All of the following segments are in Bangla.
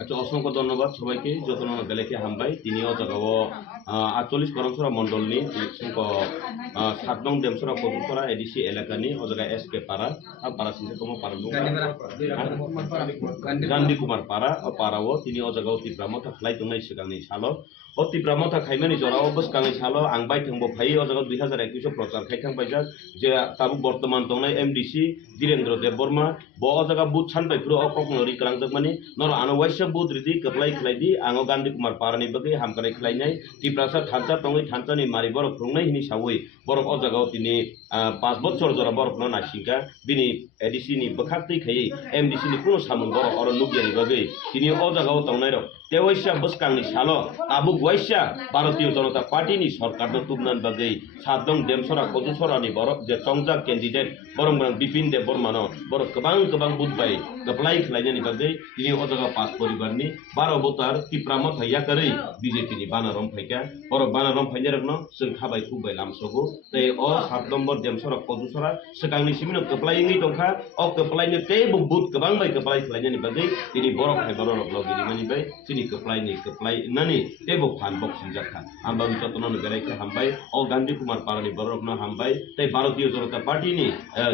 আচ্ছা, অসংখ্য ধন্যবাদ সবাইকে যতন বেলেকে হামবাই তিনিও জাগাও 48 করমসরা মন্ডলনি সংখ্য 7 নং দেমসরা কদুসরা এডিসি এলাকানি ও জায়গা এসকে পাড়া আর পাড়া সিনকে কম পাড়া গান্ধী কুমার পাড়া ও পাড়াও তিনি ও জায়গাও তিপ্রামো থাকলাই দंनाय सिगांनि सालो ও তিপ্রামো থাকাইমানি জরাও বসকাंनि सालो आंबाय थंबो फाइ ও জায়গা 2021 প্রচার খাইखां बायजा যে তাবু বর্তমান দंनाय एमडीसी धीरेन्द्र देव बर्मा ब ও জায়গা বুথ সানবাইफ्रो ও ককনরি ক্রাंजक माने नर आनवाइसा बुथ रिदि कपलाई खलाइदि आङो गांधी कुमार पारानि बगै हामकारै खलाइनाय तिप्रासा थानसा तङै थानसानि मारि बरफ खुंनाय हिनि सावै बरफ अ जागाव तिनि 5 बछर जरा बरफ न नासिंका बिनि एडीसी नि बखाक्तै खयै एमडीसी नि कुनो सामुं बरफ अर नुगियानि बगै तिनि अ जागाव तंनाय र तेवैसा बसकांनि सालो आबु वाइसा भारतीय जनता पार्टी नि सरकार न तुबनान बगै सादं देमसरा कदुसरानि बरफ जे चंजा कैंडिडेट बरमग्रां बिपिन देव बर्मा न बरफ गोबां बुथ बाय कपलाई खलाइनायनि बगै तिनि अ जागाव पास परिवारनि 12 भोटार तिप्रामो थाया करै बीजेपी नि बानारम फाइका और बानारम फाइने रखनो जों थाबाय खुबाय लामसगो तै अ 7 नम्बर देमसरा कदुसरा सिगांनि सिमिनो कपलाइङै दंखा अ कपलाइनो तेबो बुथ गोबां बाय कपलाई खलाइनायनि बगै तिनि बरफ फाइ बरफ लगिनि मानि बाय तिनि कपलाई नानि तेबो फान बक्सिं जाखा आंबा जतनन बेरायखे हामबाय अ गांधी कुमार पारानि बरफ न हामबाय तै भारतीय जनता पार्टी नि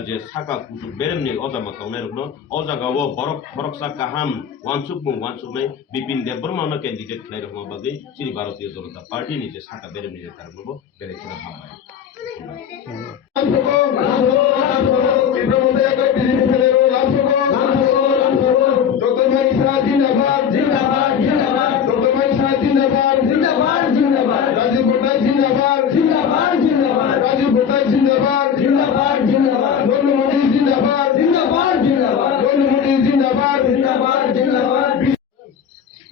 जे साका कुसु बेरेमनि अजामा तंनाय रखनो अ जागाव बरफ फरकसा काहाम वानसुक नै बिपिन देव बर्मा न कैंडिडेट खलाइ रखनो बगै श्री भारतीय जनता पार्टी नि जे साका बेरेमनि तारमो बेरायखे हामबाय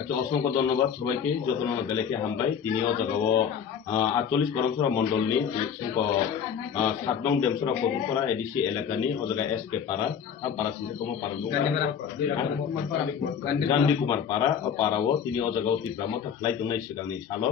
আচ্ছা, অসংখ্য ধন্যবাদ সবাইকে যতন বেলেকে হামবাই তিনিও জাগাও 48 করমসরা মন্ডলনি সংখ্য 7 নং দেমসরা কদুসরা এডিসি এলাকানি ও জায়গা এসকে পাড়া আর পাড়া সিনকে কম পাড়া গান্ধী কুমার পাড়া ও পাড়াও তিনি ও জায়গাও তিপ্রামো থাকলাই दंनाय सिगांनि सालो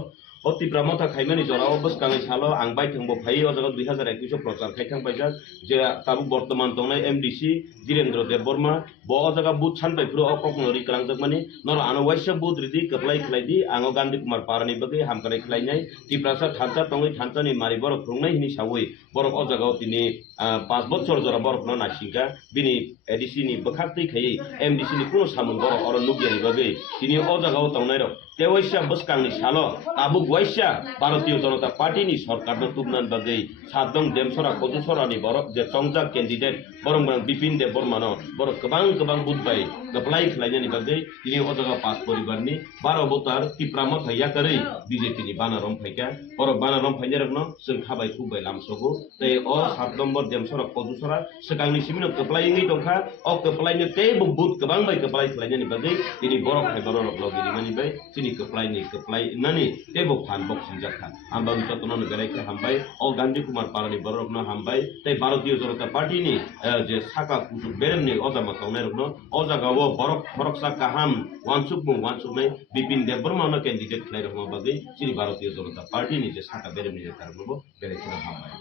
ও তিপ্রামো থাকাইমানি জরাও বসকাंनि सालो आंबाय थंबो फाइ ও জায়গা 2021 প্রচার খাইखां बायजा যে তাবু বর্তমান दंनाय एमडीसी धीरेन्द्र देव बर्मा ब ও জায়গা বুথ সানবাইफ्रो ও ककनरि क्रांजक माने नर आनवाइसा बुथ रिदि कपलाई खलाइदि आङो गांधी कुमार पारानि बगै हामकारै खलाइनाय तिप्रासा थानसा तङै थानसानि मारि बरफ खुंनाय हिनि सावै बरफ अ जागाव तिनि 5 बछर जरा बरफ न नासिंका बिनि एडीसी नि बखाक्तै खयै एमडीसी नि कुनो सामुं बरफ अर नुगियानि बगै तिनि अ जागाव तंनाय र तेवैसा बसकांनि सालो आबु वाइसा भारतीय जनता पार्टी नि सरकार न तुबनान बगै सादं देमसरा कदुसरानि बरफ जे चंजा कैंडिडेट बरमग्रां बिपिन देव बर्मा न बरफ गोबां बुथ बाय कपलाई खलाइनायनि बगै तिनि अ जागाव पास परिवारनि 12 भोटार तिप्रामो थाया करै बीजेपी नि बानारम फाइका और बानारम फाइने रखनो जों थाबाय खुबाय लामसगो तै अ 7 नम्बर देमसरा कदुसरा सिगांनि सिमिनो कपलाइङै दंखा अ कपलाइनो तेबो बुथ गोबां बाय कपलाई खलाइनायनि बगै तिनि बरफ फाइ बरफ लगिनि मानि बाय तिनि कपलाई नानि तेबो फान बक्सिं जाखा आंबा जतनन बेरायखे हामबाय अ गांधी कुमार पारानि बरफ न हामबाय तै भारतीय जनता पार्टी नि जे साका कुसु बेरेमनि अजामा तंनाय रखनो अ जागाव बरफ फरकसा काहाम वानसुक नै बिपिन देव बर्मा न कैंडिडेट खलाइ रखनो बगै श्री भारतीय जनता पार्टी नि जे साका बेरेमनि तारमो बेरायखे हामबाय।